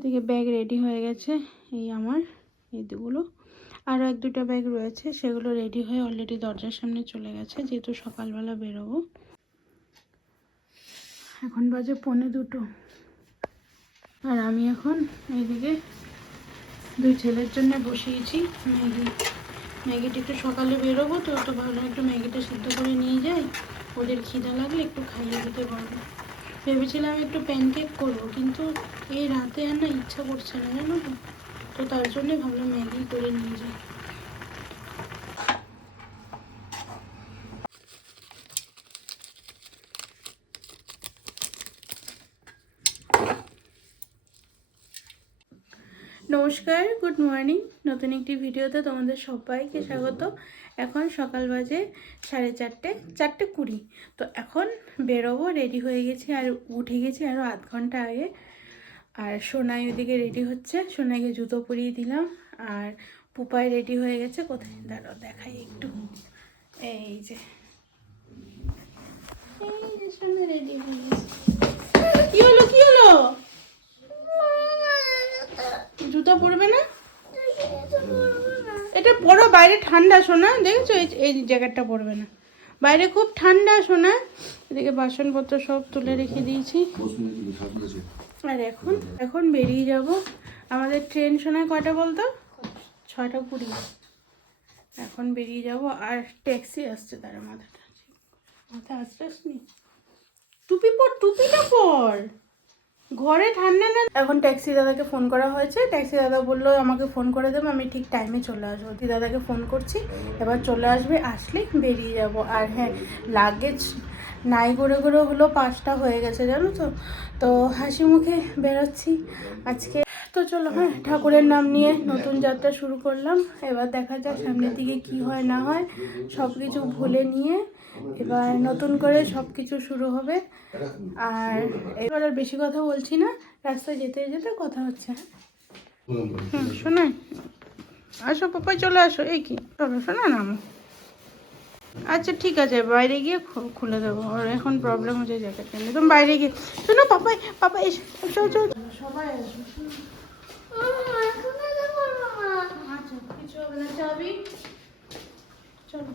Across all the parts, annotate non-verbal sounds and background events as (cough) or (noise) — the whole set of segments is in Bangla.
এদিকে ব্যাগ রেডি হয়ে গেছে। এই আমার, এই দুগুলো। আরও এক দুটো ব্যাগ রয়েছে, সেগুলো রেডি হয়ে অলরেডি দরজার সামনে চলে গেছে, যেহেতু সকালবেলা বেরোবো। এখন বাজে পৌনে দুটো। আর আমি এখন এইদিকে দুই ছেলের জন্য বসিয়েছি। ম্যাগি, ম্যাগিটা একটু সকালে বেরোবো, তো তো ভালো একটু ম্যাগিটা সিদ্ধ করে নিয়ে যাই। ওদের খিদা লাগলে একটু খাইয়ে দিতে পারব। ভেবেছিলাম একটু প্যানকেক করব, কিন্তু এই রাতে আর না ইচ্ছা করছে না, জানো? তো তার জন্যে ভাবলাম ম্যাগি করে নিয়ে যাই। নমস্কার গুড মর্নিং নতুন একটি ভিডিওতে তোমাদের সবাইকে স্বাগত। এখন সকাল বাজে সাড়ে চারটে চারটে কুড়ি। তো এখন বেরোবো রেডি হয়ে গেছি, আর উঠে গেছি আরও আধ ঘণ্টা আগে। আর সোনাই ওদিকে রেডি হচ্ছে, সোনাইকে জুতো পরিয়ে দিলাম। আর পুপাই রেডি হয়ে গেছে, কোথায়? দাঁড়াও, দেখাই একটু। এই যে। এই সোনা রেডি হয়ে গেছে। কি হলো কি হলো? জুতো পরবে না? এটা পরো, বাইরে ঠান্ডা শোনা দেখেছ? এই জ্যাকেটটা পরবে না। বাইরে খুব ঠান্ডা শোনা এদিকে বাসনপত্র সব তুলে রেখে দিয়েছি। আর এখন এখন বেরিয়ে যাব। আমাদের ট্রেন শোনায় কয়টা বলতো? ছয়টা কুড়ি। এখন বেরিয়ে যাব। আর ট্যাক্সি আসছে তারা মাথাটা। মাথা আসতে আসনি? টুপি পর টুপিটা পর। ঘরে ঠান্ডা না এখন ট্যাক্সি দাদাকে ফোন করা হয়েছে। ট্যাক্সি দাদা বলল, আমাকে ফোন করে দেবো, আমি ঠিক টাইমে চলে আসব। দি দাদাকে ফোন করছি, এবার চলে আসবে আসলে বেরিয়ে যাব। আর হ্যাঁ লাগেজ নাই করে করে হলো, পাঁচটা হয়ে গেছে, জানো তো? তো হাসি মুখে বেরোচ্ছি আজকে। তো চলো হ্যাঁ ঠাকুরের নাম নিয়ে নতুন যাত্রা শুরু করলাম। এবার দেখা যাক সামনের দিকে কি হয়, না হয় সব কিছু ভুলে নিয়ে এবার নতুন করে সব কিছু শুরু হবে। আর এবার আর বেশি কথা বলছি না, রাস্তায় যেতে যেতে কথা হচ্ছে। হুম, শোনো। আসো, পাপাই, চলে আসো। এই কি? চলো শোনো নামো আচ্ছা ঠিক আছে, বাইরে গিয়ে খুলে দেবো। আর এখন প্রবলেম হচ্ছে জ্যাকেট নিয়ে তুমি বাইরে গিয়ে শোনো, পাপাই পাপাই, এসো, চল চল। সবাই আসো আচ্ছা কিছু হবে না চাবি চলো।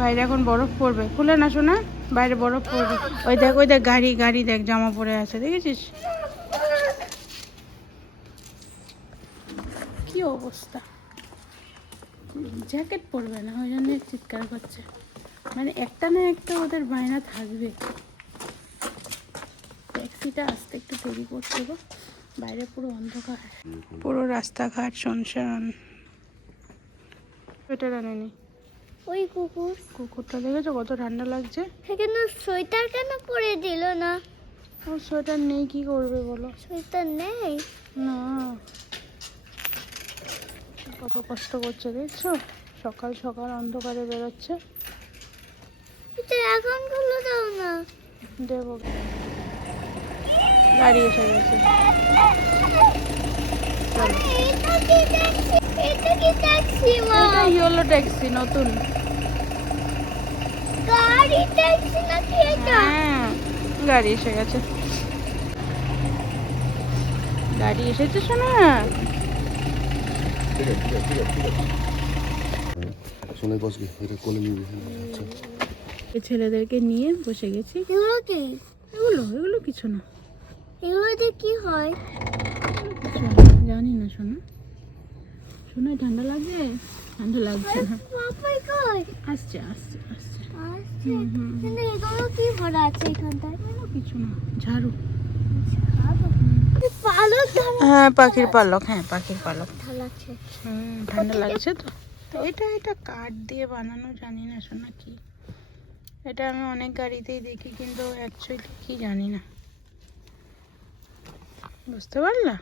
বাইরে এখন বরফ পড়বে। খুলে না শোনা বাইরে বরফ পড়বে। ওই দেখ ওই দেখ, গাড়ি গাড়ি দেখ, জামা পরে আছে, দেখেছিস? কি অবস্থা? জ্যাকেট পরবে না, ওই জন্য চিৎকার করছে। মানে একটা না একটা ওদের বায়না থাকবে। ট্যাক্সিটা আসতে একটু দেরি করছে গো। বাইরে পুরো অন্ধকার। পুরো রাস্তাঘাট শুনশান। সোয়েটার আনেনি। ওই কুকুর। কুকুরটা দেখেছ? কত ঠান্ডা লাগছে। সেখানে সোয়েটার কেন পরে দিল না? ওর সোয়েটার নেই কি করবে বলো? সোয়েটার নেই? না। কত কষ্ট করছে দেখছ? সকাল সকাল অন্ধকারে বেরোচ্ছে। এখন খুলে দাও না। দেবো। গাড়ি এসে গেছে। ট্যাক্সি ইয়েলো নতুন। গাড়ি ট্যাক্সি নাকি এটা? হ্যাঁ গাড়ি এসে গেছে। গাড়ি এসেছে শোনা। শোনাই বসবি এটা কোলে নিবি আচ্ছা ছেলেদেরকে নিয়ে বসে গেছি। এগুলো কি? এগুলো এগুলো কিছু না। এগুলো দিয়ে কি হয়? জানি না শোনা। শোনা ঠান্ডা লাগে ঠান্ডা লাগছে না। আসছে আসছে আসছে। আসছে। হুম, হুম, হুম। এগুলো কি ভরা আছে এখানটায়? কিছু না ঝাড়ু। হ্যাঁ পাখির পালক হ্যাঁ পাখির পালক। হুম ঠান্ডা লাগছে তো। তো এটা এটা কাঠ দিয়ে বানানো জানি না শোনা কি। এটা আমি অনেক গাড়িতেই দেখি কিন্তু অ্যাকচুয়ালি কি জানি না। বুঝতে পারলা?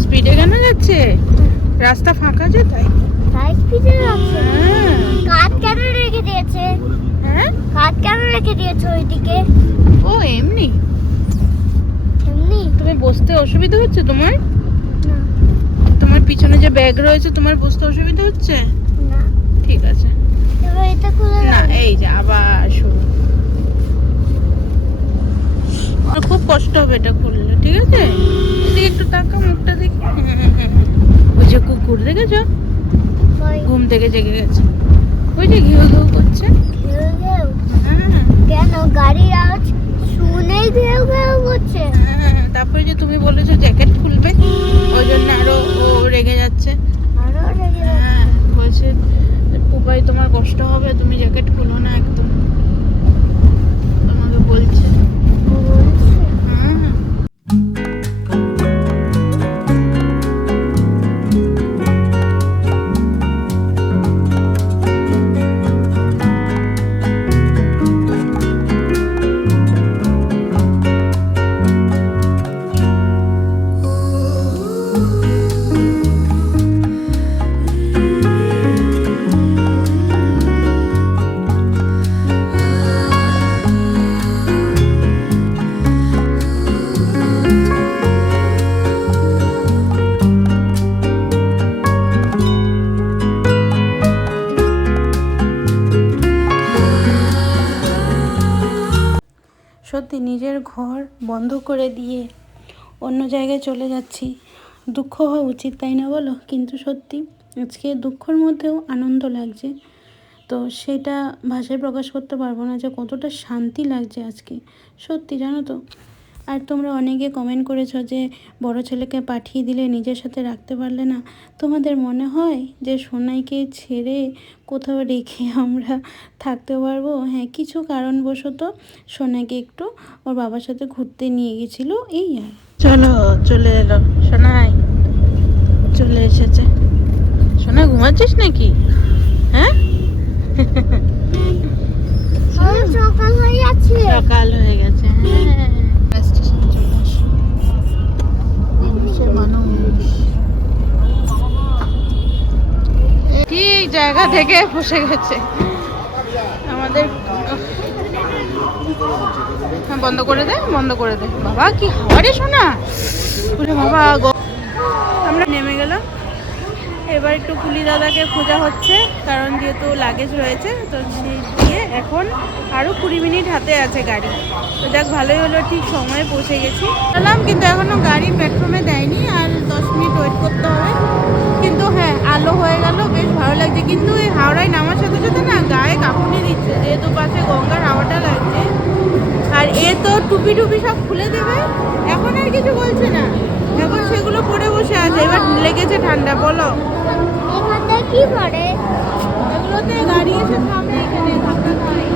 স্পিডে কেন যাচ্ছে রাস্তা ফাঁকা যে তাই। তাই স্পিডে যাচ্ছে। হ্যাঁ। কেন রেখে দিয়েছে? হ্যাঁ? কেন রেখে দিয়েছে ওইদিকে? ও এমনি? এমনি? তুমি বসতে অসুবিধা হচ্ছে তোমার? না। তোমার পিছনে যে ব্যাগ রয়েছে তোমার বুঝতে অসুবিধা হচ্ছে? না। ঠিক আছে। এবার এটা খুলে না এই যে আবার শুরু আমার খুব কষ্ট হবে এটা খুললে ঠিক আছে? এদিকে একটু তাকা মুখটা দেখি। ওই যে কুকুর দেখেছ? ঘুম থেকে জেগে গেছে। ওই যে ঘিউ ঘিউ করছে। ঘেউ ঘেউ? কেন? গাড়ির আওয়াজ শুনেই ঘেউ ঘেউ করছে। তারপরে যে তুমি বলেছ জ্যাকেট খুলবে ওই জন্য আরও ও রেগে যাচ্ছে। আরও রেগে যাচ্ছে। হ্যাঁ বলছে উপায় তোমার কষ্ট হবে তুমি জ্যাকেট খুলো না একদম। তোমাকে বলছে। সত্যি নিজের ঘর বন্ধ করে দিয়ে অন্য জায়গায় চলে যাচ্ছি। দুঃখ হওয়া উচিত, তাই না বলো? কিন্তু সত্যি, আজকে দুঃখর মধ্যেও আনন্দ লাগছে। তো সেটা ভাষায় প্রকাশ করতে পারব না যে কতটা শান্তি লাগছে আজকে। সত্যি, জানো তো? আর তোমরা অনেকে কমেন্ট করেছ যে বড় ছেলেকে পাঠিয়ে দিলে নিজের সাথে রাখতে পারলে না। তোমাদের মনে হয় যে সোনাইকে ছেড়ে কোথাও রেখে আমরা থাকতে পারব? হ্যাঁ কিছু কারণবশত সোনাইকে একটু ওর বাবার সাথে ঘুরতে নিয়ে গেছিল এই আর। চলো চলে এলো। সোনাই। চলে এসেছে। সোনা ঘুমাচ্ছিস নাকি? হ্যাঁ? সকাল হয়ে যাচ্ছে সকাল হয়ে গেছে হ্যাঁ। জায়গা থেকে বসে গেছে। আমাদের হ্যাঁ বন্ধ করে দে, বন্ধ করে দে। বাবা, কি হাওয়া রে শোনা বাবা আমরা নেমে গেলাম। এবার একটু কুলি দাদাকে খোঁজা হচ্ছে, কারণ যেহেতু লাগেজ রয়েছে, তো দিয়ে এখন আরও কুড়ি মিনিট হাতে আছে গাড়ি। তো যাক, ভালোই হলো, ঠিক সময়ে পৌঁছে গেছি। বললাম কিন্তু এখনও গাড়ি প্ল্যাটফর্মে দেয়নি, আর দশ মিনিট ওয়েট করতে হবে। কিন্তু হ্যাঁ আলো হয়ে গেল বেশ ভালো লাগছে। কিন্তু এই হাওড়ায় নামার সাথে সাথে না গায়ে কাঁপুনি দিচ্ছে যেহেতু পাশে গঙ্গার হাওয়াটা লাগছে। আর এ তো টুপি টুপি সব খুলে দেবে এখন আর কিছু বলছে না। এখন সেগুলো পরে বসে আছে এবার লেগেছে ঠান্ডা বলো। কি করে এগুলোতে গাড়ি এসে থামে এখানে ধাক্কা খায়।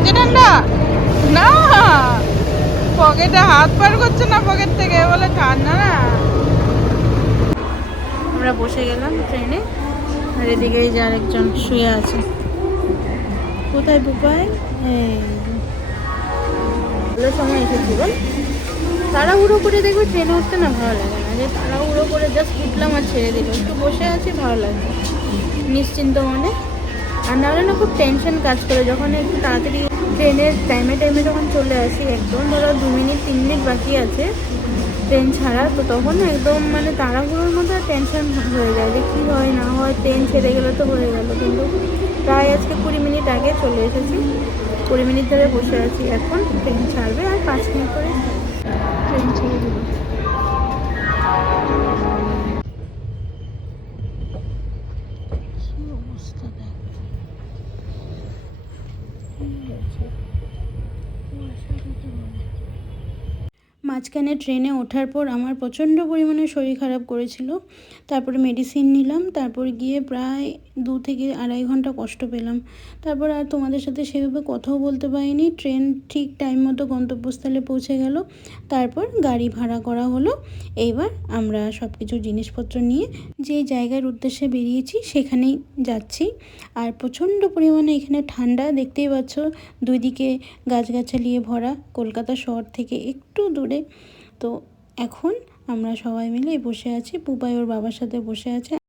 লাগছে ঠান্ডা না। পকেটে হাত পার করছে না পকেট থেকে, বলে ঠান্ডা না। আমরা বসে গেলাম ট্রেনে, আর এদিকে যে আরেকজন শুয়ে আছে। কোথায় বুপায়। ভালো সময় এসেছি বল। তাড়াহুড়ো করে দেখবে ট্রেনে উঠতে না ভালো লাগে না। যে তাড়াহুড়ো করে জাস্ট উঠলাম আর ছেড়ে দিল। একটু বসে আছি, ভালো লাগে নিশ্চিন্ত মনে। আর নাহলে না খুব টেনশন কাজ করে। যখন একটু তাড়াতাড়ি ট্রেনের টাইমে টাইমে যখন চলে আসি, একদম ধরো দু মিনিট, তিন মিনিট বাকি আছে ট্রেন ছাড়া, তো তখন একদম মানে তাড়াহুড়োর মধ্যে টেনশন হয়ে যায় যে কী হয়, না হয় ট্রেন ছেড়ে গেলে তো হয়ে গেল। কিন্তু প্রায় আজকে কুড়ি মিনিট আগে চলে এসেছি। কুড়ি মিনিট ধরে বসে আছি। এখন ট্রেন ছাড়বে আর পাঁচ মিনিট করে ট্রেন ছেড়ে মাঝখানে ট্রেনে ওঠার পর আমার প্রচণ্ড পরিমাণে শরীর খারাপ করেছিল। তারপরে মেডিসিন নিলাম, তারপর গিয়ে প্রায় দু থেকে আড়াই ঘণ্টা কষ্ট পেলাম। তারপর আর তোমাদের সাথে সেভাবে কথাও বলতে পারিনি। ট্রেন ঠিক টাইম মতো গন্তব্যস্থলে পৌঁছে গেল। তারপর গাড়ি ভাড়া করা হলো। এইবার আমরা সব কিছু জিনিসপত্র নিয়ে যে জায়গার উদ্দেশ্যে বেরিয়েছি সেখানেই যাচ্ছি। আর প্রচণ্ড পরিমাণে এখানে ঠান্ডা, দেখতেই পাচ্ছ দুই দিকে গাছগাছালিয়ে ভরা কলকাতা শহর থেকে একটু দূরে। তো এখন আমরা সবাই মিলে বসে আছি। পুপাই ওর বাবার সাথে বসে আছে।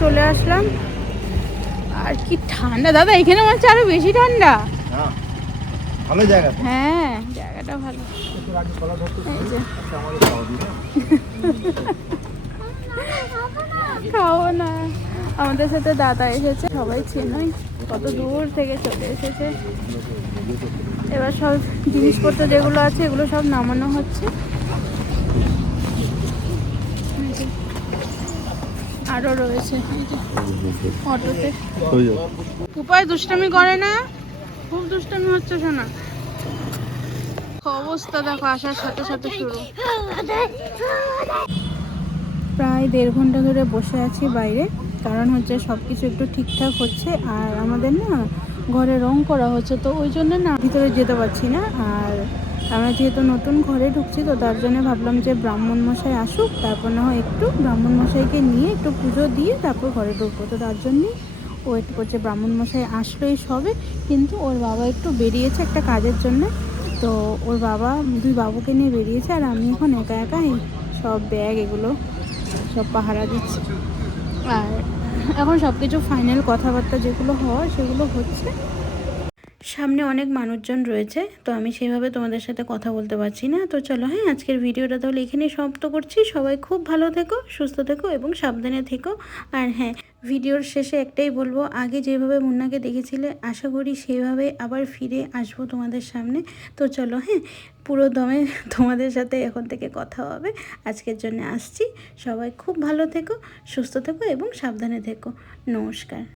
চলে আসলাম। আর কি ঠান্ডা। দাদা এখানে মনে হচ্ছে আরও বেশি ঠান্ডা। হ্যাঁ ভালো জায়গা হ্যাঁ জায়গাটা ভালো। খাও না। আমাদের সাথে দাদা এসেছে। সবাই চেনই। কত দূর থেকে চলে এসেছে। এবার সব জিনিসপত্র যেগুলো আছে এগুলো সব নামানো হচ্ছে এই যে। আরও রয়েছে। অটোতে। উপায় দুষ্টামি করে না। খুব দুষ্টামি হচ্ছে শোনা। অবস্থা দেখো আসার সাথে সাথে শুরু। প্রায় দেড় ঘণ্টা ধরে বসে আছি বাইরে। কারণ হচ্ছে সব কিছু একটু ঠিকঠাক হচ্ছে। আর আমাদের না ঘরে রং করা হচ্ছে তো ওই জন্য না ভিতরে যেতে পারছি না। আর আমরা যেহেতু নতুন ঘরে ঢুকছি, তো তার জন্য ভাবলাম যে ব্রাহ্মণ মশাই আসুক, তারপর না হয় একটু ব্রাহ্মণ মশাইকে নিয়ে একটু পুজো দিয়ে তারপর ঘরে ঢুকবো। তো তার জন্যই ওয়েট করছে ব্রাহ্মণ মশাই আসলোই সবে। কিন্তু ওর বাবা একটু বেরিয়েছে একটা কাজের জন্য। তো ওর বাবা, দুই বাবুকে নিয়ে বেরিয়েছে আর আমি এখন একা একাই সব ব্যাগ এগুলো সব পাহারা দিচ্ছি। আর এখন সব কিছু ফাইনাল কথাবার্তা যেগুলো হওয়ার সেগুলো হচ্ছে সামনে অনেক মানুষজন রয়েছে, তো আমি সেভাবে তোমাদের সাথে কথা বলতে পারছি না। তো চলো হ্যাঁ আজকের ভিডিওটা তাহলে এখানেই সমাপ্ত করছি। সবাই খুব ভালো থেকো, সুস্থ থেকো এবং সাবধানে থেকো। আর হ্যাঁ ভিডিওর শেষে একটাই বলব, আগে যেভাবে মুন্নাকে দেখেছিলে, আশা করি সেভাবে আবার ফিরে আসব তোমাদের সামনে। তো চলো হ্যাঁ পুরো দমে (laughs) তোমাদের সাথে এখন থেকে কথা হবে। আজকের জন্য আসছি। সবাই খুব ভালো থেকো, সুস্থ থেকো এবং সাবধানে থেকো। নমস্কার।